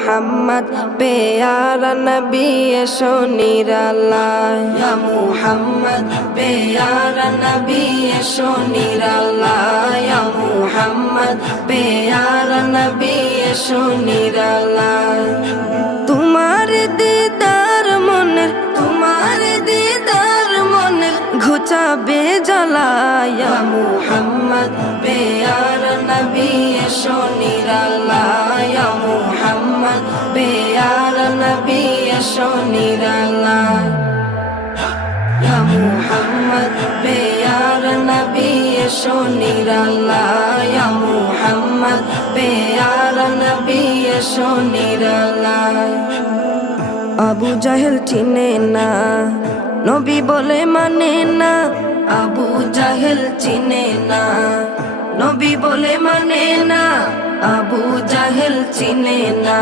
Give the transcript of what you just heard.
মুহাম্মদ পেয়ারা নবী এসো নিরালায়। ইয়া মুহাম্মদ পেয়ারা নবী এসো নিরালায়। ইয়া মুহাম্মদ পেয়ারা নবী এসো নিরালায়। তোমার দিদার মনের তোমার দিদার মনের ঘুচাবে জ্বালায়া। মুহাম্মদ বেয়ার নবী এসো বেয়ার নবী নিরালায় ইয়া মুহাম্মদ, বেয়ার নবী নিরালায় ইয়া মুহাম্মদ, বেয়ার নবী এসো নিরালায় আবু জাহেল চিনে না, নবী বলে মানে না। আবু জাহেল চিনে না, নবী বলে মানে না। আবু জাহেল চিনে না।